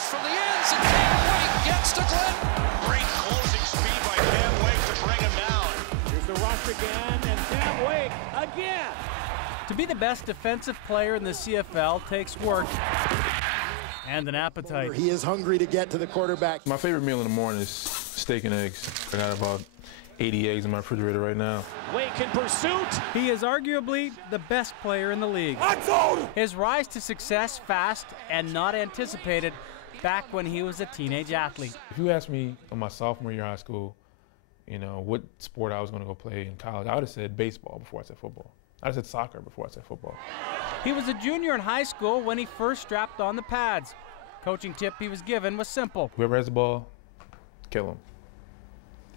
rush from the ends, and Cam Wake gets to Glenn. Great closing speed by Cam Wake to bring him down. Here's the rush again, and Cam Wake again. To be the best defensive player in the CFL takes work and an appetite. He is hungry to get to the quarterback. My favorite meal in the morning is steak and eggs. I got about 80 eggs in my refrigerator right now. Wake in pursuit. He is arguably the best player in the league. His rise to success fast and not anticipated back when he was a teenage athlete. If you asked me on my sophomore year of high school, what sport I was going to go play in college, I would have said baseball before I said football. I would have said soccer before I said football. He was a junior in high school when he first strapped on the pads. Coaching tip he was given was simple. Whoever has the ball, kill him.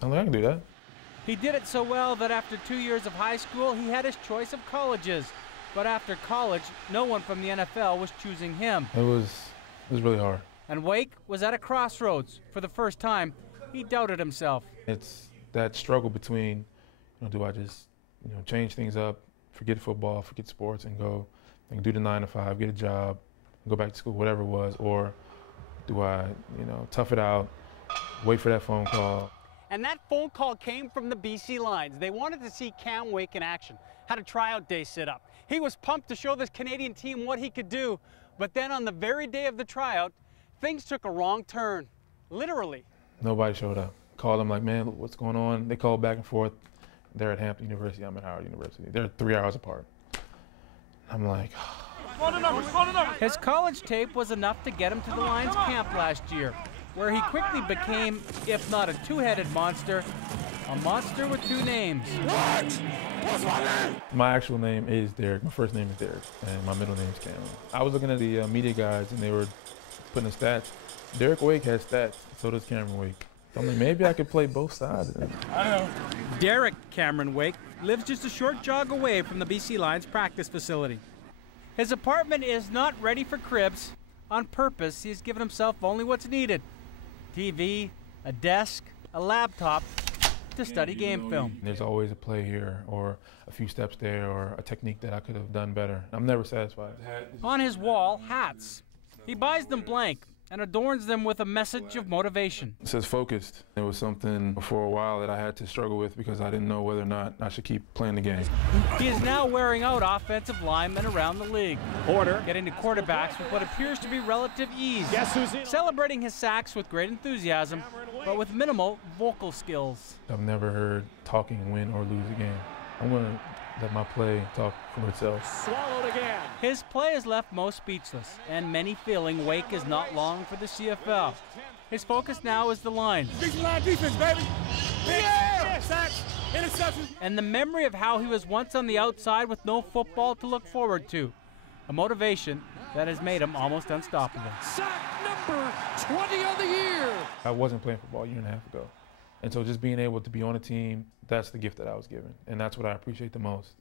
I'm like, I can do that. He did it so well that after 2 years of high school, he had his choice of colleges. But after college, no one from the NFL was choosing him. It was really hard. And Wake was at a crossroads. For the first time, he doubted himself. It's that struggle between, do I just, change things up, forget football, forget sports, and go and do the 9 to 5, get a job, go back to school, whatever it was, or do I, tough it out, wait for that phone call. And that phone call came from the BC Lions. They wanted to see Cam Wake in action, had a tryout day set up. He was pumped to show this Canadian team what he could do, but then on the very day of the tryout, things took a wrong turn, literally. Nobody showed up. Called them like, man, what's going on? They called back and forth. They're at Hampton University, I'm at Howard University. They're 3 hours apart. I'm like, His college tape was enough to get him to the Lions camp last year, where he quickly became, if not a two-headed monster, a monster with two names. What? What's my name? My actual name is Derek. My first name is Derek, and my middle name is Cameron. I was looking at the media guides, and they were putting the stats. Derek Wake has stats, so does Cameron Wake. So I'm like, maybe I could play both sides. I know. Derek Cameron Wake lives just a short jog away from the BC Lions practice facility. His apartment is not ready for cribs. On purpose, he's given himself only what's needed. TV, a desk, a laptop to study game film. There's always a play here or a few steps there or a technique that I could have done better. I'm never satisfied. On his wall, hats. He buys them blank and adorns them with a message of motivation. It says focused. It was something for a while that I had to struggle with because I didn't know whether or not I should keep playing the game. He is now wearing out offensive linemen around the league. Porter getting to quarterbacks with what appears to be relative ease. Guess who's in? Celebrating his sacks with great enthusiasm, but with minimal vocal skills. I've never heard talking win or lose a game. I'm going to let my play talk for itself. Swallowed again. His play has left most speechless, and many feeling Wake is not long for the CFL. His focus now is the line. Big line defense, baby. Yeah! Sacks, interceptions. And the memory of how he was once on the outside with no football to look forward to. A motivation that has made him almost unstoppable. Sack number 20 on the year. I wasn't playing football a year and a half ago. And so just being able to be on a team, that's the gift that I was given. And that's what I appreciate the most.